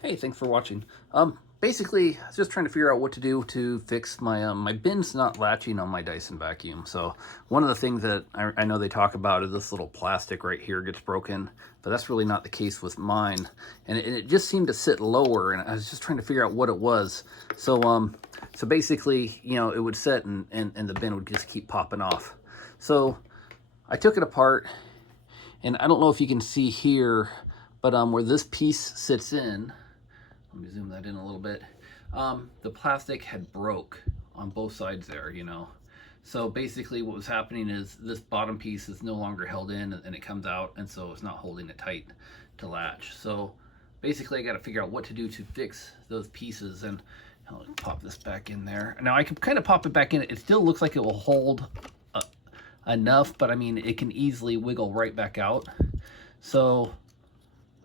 Hey, thanks for watching. Basically, I was just trying to figure out what to do to fix my my bin's not latching on my Dyson vacuum. So one of the things that I know they talk about is this little plastic right here gets broken, but that's really not the case with mine. And it just seemed to sit lower, and I was just trying to figure out what it was. So basically, you know, it would sit and the bin would just keep popping off. So I took it apart, and I don't know if you can see here, but where this piece sits in. Let me zoom that in a little bit. The plastic had broke on both sides there, you know. So basically what was happening is this bottom piece is no longer held in and it comes out, and so it's not holding it tight to latch. So basically I got to figure out what to do to fix those pieces, and I'll pop this back in there. Now I can kind of pop it back in. It still looks like it will hold enough, but I mean it can easily wiggle right back out. So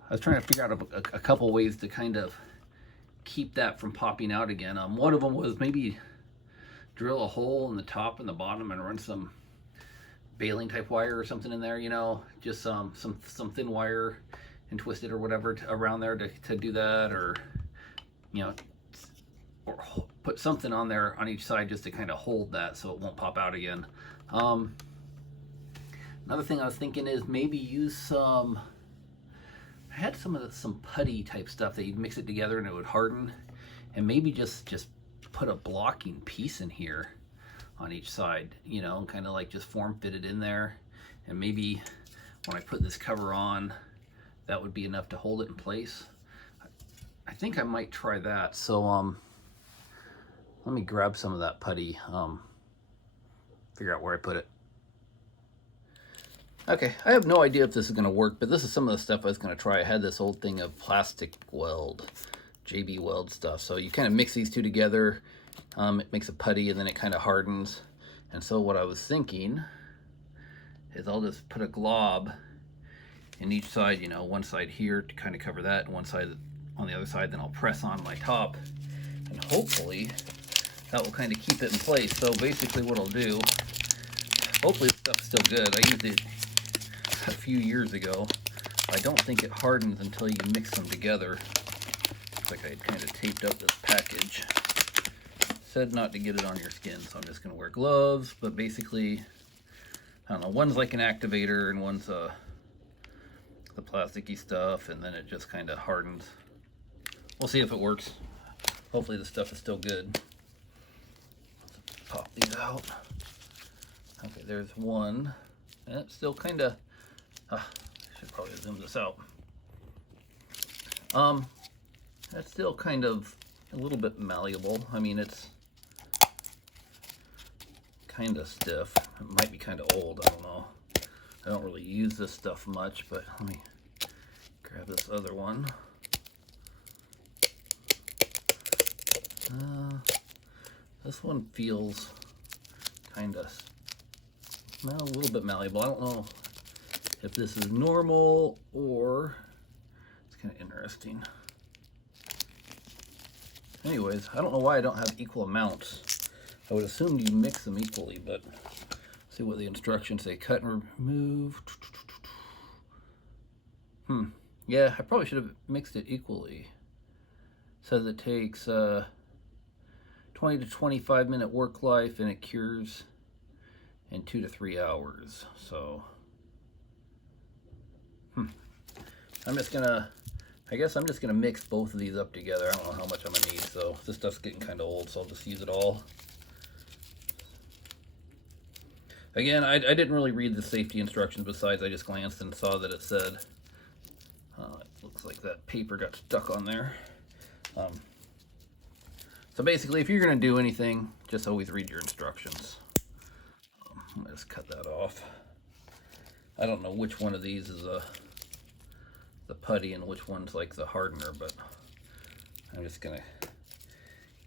I was trying to figure out a couple ways to kind of keep that from popping out again. One of them was maybe drill a hole in the top and the bottom and run some baling type wire or something in there, you know, just some thin wire and twist it or whatever around there to do that, or you know, or put something on there on each side just to kind of hold that so it won't pop out again. Another thing I was thinking is maybe use some, I had some putty type stuff that you'd mix it together and it would harden, and maybe just put a blocking piece in here on each side, you know, kind of like just form fit it in there, and maybe when I put this cover on, that would be enough to hold it in place. I think I might try that. So let me grab some of that putty, figure out where I put it. Okay, I have no idea if this is going to work, but this is some of the stuff I was going to try. I had this old thing of PlasticWeld, JB Weld stuff. So you kind of mix these two together, it makes a putty, and then it kind of hardens. And so what I was thinking is I'll just put a glob in each side, you know, one side here to kind of cover that, and one side on the other side. Then I'll press on my top, and hopefully that will kind of keep it in place. So basically what I'll do, hopefully this stuff's still good. I used it a few years ago. I don't think it hardens until you mix them together. Looks like I kind of taped up this package. Said not to get it on your skin, so I'm just going to wear gloves. But basically, I don't know, one's like an activator and one's the plasticky stuff, and then it just kind of hardens. We'll see if it works. Hopefully the stuff is still good. Let's pop these out. Okay, there's one, and it's still kind of, I should probably zoom this out. That's still kind of a little bit malleable. I mean, it's kind of stiff. It might be kind of old, I don't know. I don't really use this stuff much, but let me grab this other one. This one feels kind of, well, a little bit malleable. I don't know if this is normal or it's kind of interesting. Anyways, I don't know why I don't have equal amounts. I would assume you mix them equally, but see what the instructions say. Cut and remove. Yeah, I probably should have mixed it equally. It says it takes 20 to 25 minute work life, and it cures in 2 to 3 hours. So I'm just gonna, I guess I'm just gonna mix both of these up together. I don't know how much I'm gonna need, so this stuff's getting kind of old, so I'll just use it all. Again, I didn't really read the safety instructions. Besides, I just glanced and saw that it said, it looks like that paper got stuck on there. So basically, if you're gonna do anything, just always read your instructions. I'm gonna just cut that off. I don't know which one of these is the putty and which one's like the hardener, but I'm just gonna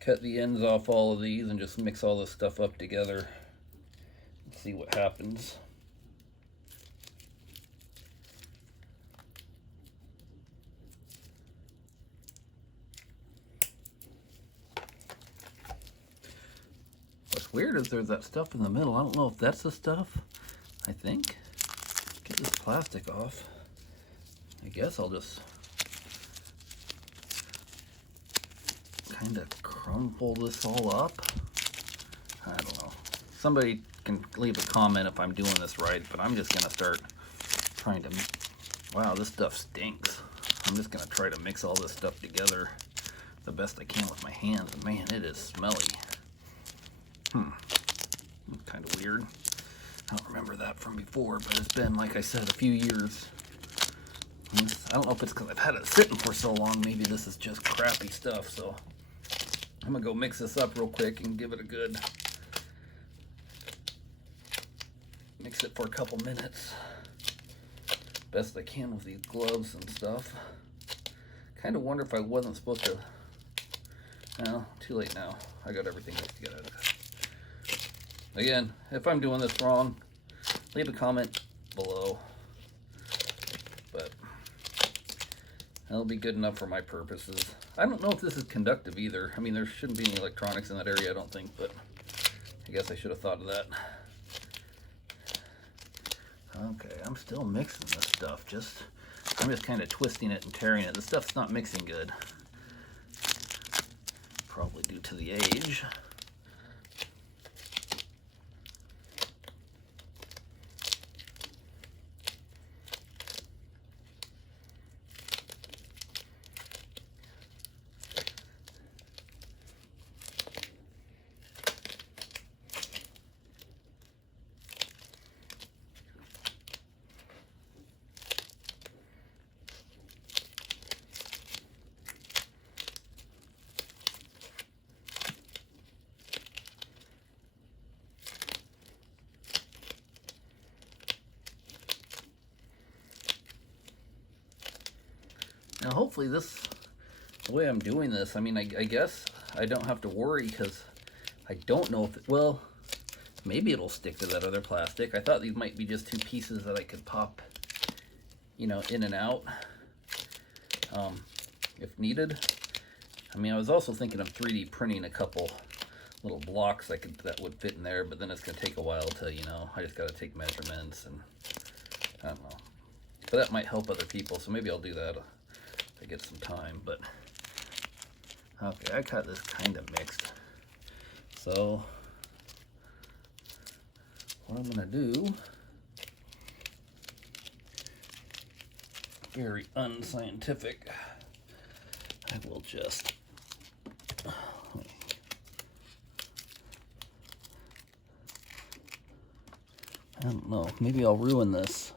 cut the ends off all of these and just mix all this stuff up together and see what happens. What's weird is there's that stuff in the middle. I don't know if that's the stuff. I think. Get this plastic off. I guess I'll just kind of crumple this all up. I don't know. Somebody can leave a comment if I'm doing this right, but I'm just gonna start trying to, wow, this stuff stinks. I'm just gonna try to mix all this stuff together the best I can with my hands, and man, it is smelly. Kind of weird. I don't remember that from before, but it's been, like I said, a few years. I don't know if it's because I've had it sitting for so long. Maybe this is just crappy stuff, so I'm gonna go mix this up real quick and give it a good mix it for a couple minutes. Best I can with these gloves and stuff. Kind of wonder if I wasn't supposed to. No, too late now. I got everything mixed together. Again, if I'm doing this wrong, leave a comment below. But that'll be good enough for my purposes. I don't know if this is conductive either. I mean, there shouldn't be any electronics in that area, I don't think, but I guess I should have thought of that. Okay, I'm still mixing this stuff. I'm just kind of twisting it and tearing it. This stuff's not mixing good. Probably due to the age. Now hopefully the way I'm doing this, I mean, I guess I don't have to worry, because I don't know if well, maybe it'll stick to that other plastic. I thought these might be just two pieces that I could pop, you know, in and out, if needed. I mean, I was also thinking of 3D printing a couple little blocks that would fit in there, but then it's going to take a while to, you know, I just got to take measurements, and I don't know. But that might help other people, so maybe I'll do that. I get some time. But okay, I got this kind of mixed, so what I'm gonna do, very unscientific, I will just I don't know, maybe I'll ruin this.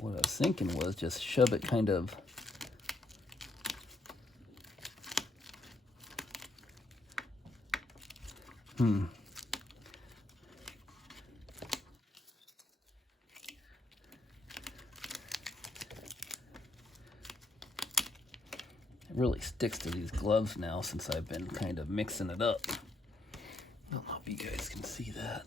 What I was thinking was just shove it kind of it really sticks to these gloves now since I've been kind of mixing it up. I don't know if you guys can see that.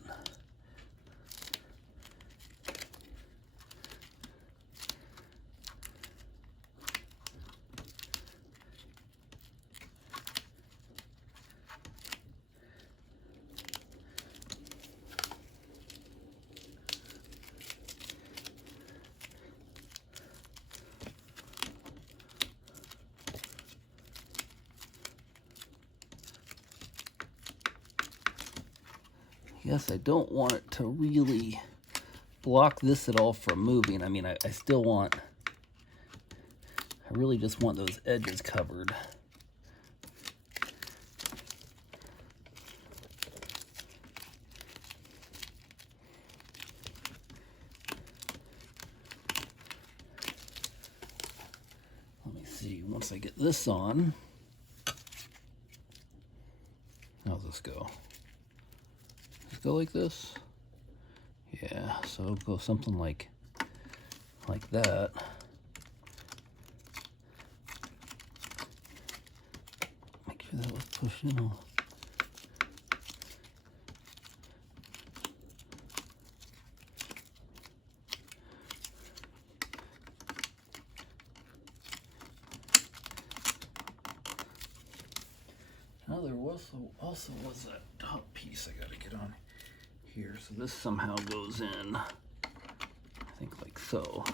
Yes, I don't want it to really block this at all from moving. I mean, I still want, I really just want those edges covered. Let me see, once I get this on, how's this go? Go like this? Yeah, so it'll go something like that. Make sure that was pushed in all. Now there also was that top piece I gotta get on here, so this somehow goes in, I think like so.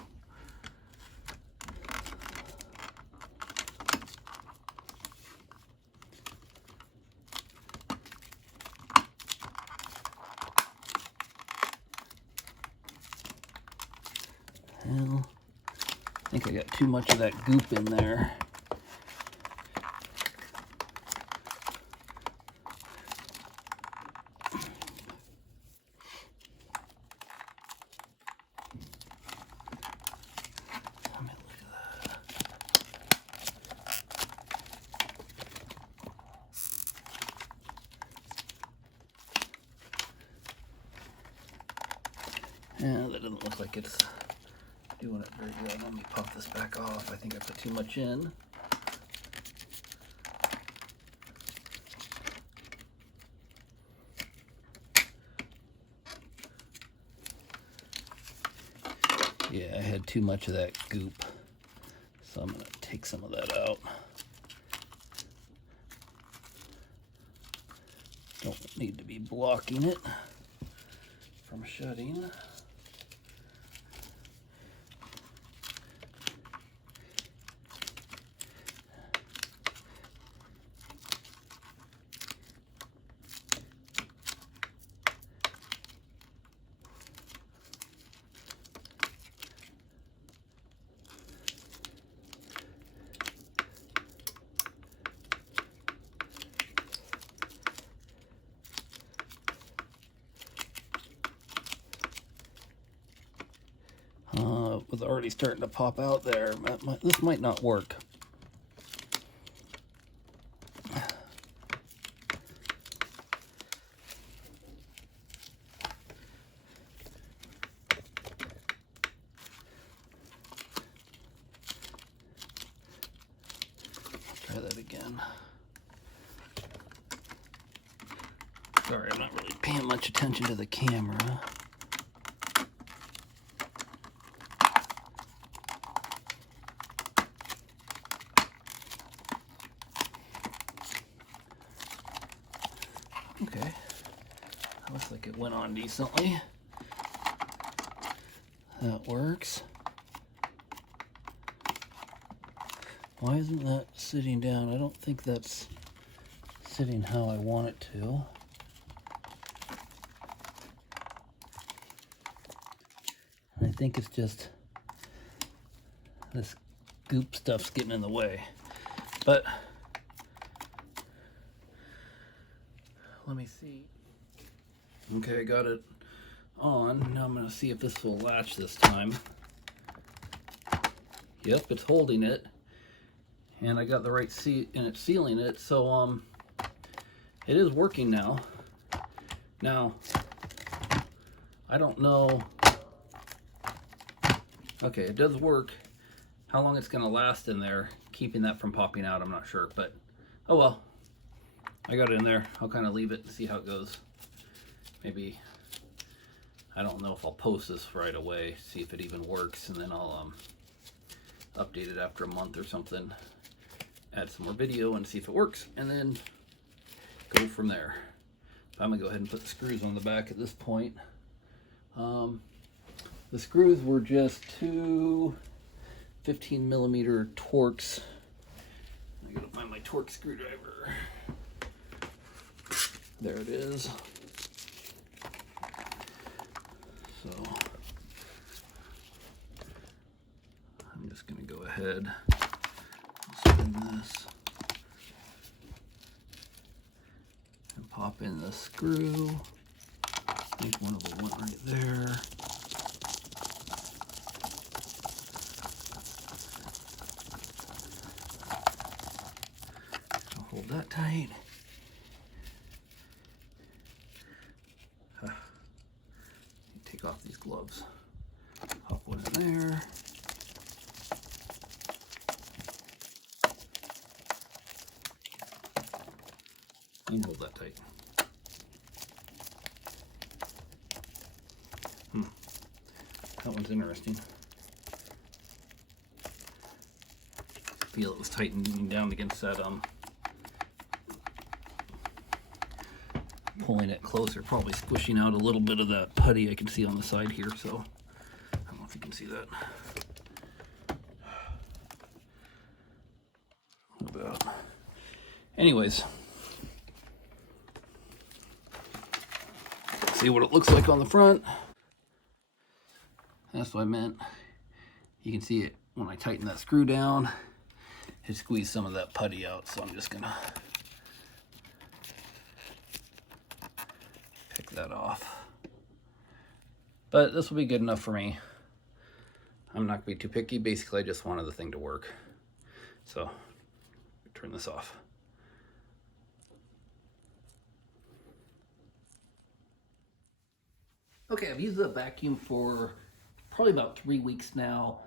Well, I think I got too much of that goop in there. Yeah, that doesn't look like it's doing it very good. Let me pop this back off. I think I put too much in. Yeah, I had too much of that goop, so I'm going to take some of that out. Don't need to be blocking it from shutting. Was already starting to pop out there. This might not work. Try that again. Sorry, I'm not really paying much attention to the camera. Okay, looks like it went on decently. That works. Why isn't that sitting down? I don't think that's sitting how I want it to. I think it's just this goop stuff's getting in the way. But let me see. Okay, I got it on. Now I'm going to see if this will latch this time. Yep, it's holding it. And I got the right seat and it's sealing it. So it is working now. Now, I don't know. Okay, it does work. How long it's going to last in there, keeping that from popping out, I'm not sure. But, oh well. I got it in there. I'll kind of leave it and see how it goes. Maybe, I don't know if I'll post this right away, see if it even works, and then I'll update it after a month or something, add some more video and see if it works, and then go from there. I'm gonna go ahead and put the screws on the back at this point. The screws were just two 15mm Torx. I gotta find my Torx screwdriver. There it is. So I'm just going to go ahead and spin this and pop in the screw. I think one of them went right there. I'll hold that tight. Take off these gloves. Pop one in there. And hold that tight. That one's interesting. Feel it was tightening down against that pulling it closer, probably squishing out a little bit of that putty I can see on the side here, so I don't know if you can see that. About. Anyways, see what it looks like on the front. That's what I meant. You can see it when I tighten that screw down, it squeezed some of that putty out, so I'm just gonna pick that off. But this will be good enough for me. I'm not gonna be too picky. Basically, I just wanted the thing to work. So, turn this off. Okay, I've used the vacuum for probably about 3 weeks now,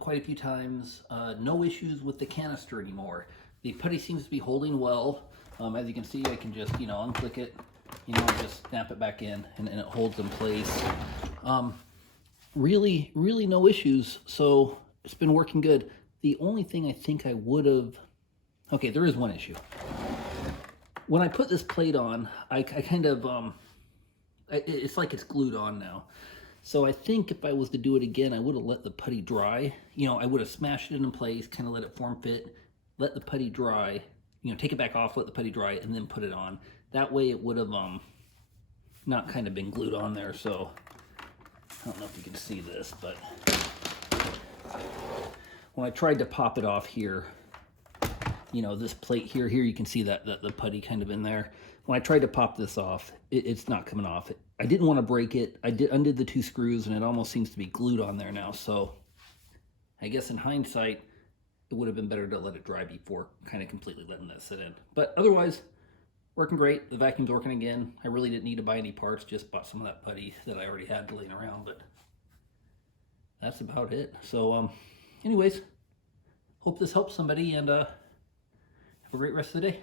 quite a few times. No issues with the canister anymore. The putty seems to be holding well. As you can see, I can just, unclick it, just snap it back in, and it holds in place. Really no issues, so it's been working good. The only thing I think I would have... Okay, there is one issue. When I put this plate on, I kind of... it's like it's glued on now. So I think if I was to do it again, I would have let the putty dry. I would have smashed it in place, kind of let it form fit, let the putty dry, take it back off, let the putty dry, and then put it on. That way it would have not kind of been glued on there. So I don't know if you can see this, but when I tried to pop it off here, this plate here you can see that the putty kind of in there. When I tried to pop this off, it's not coming off. I didn't want to break it. I undid the 2 screws, and it almost seems to be glued on there now. So I guess in hindsight, it would have been better to let it dry before kind of completely letting that sit in. But otherwise, working great. The vacuum's working again. I really didn't need to buy any parts. Just bought some of that putty that I already had laying around. But that's about it. So anyways, hope this helps somebody, and have a great rest of the day.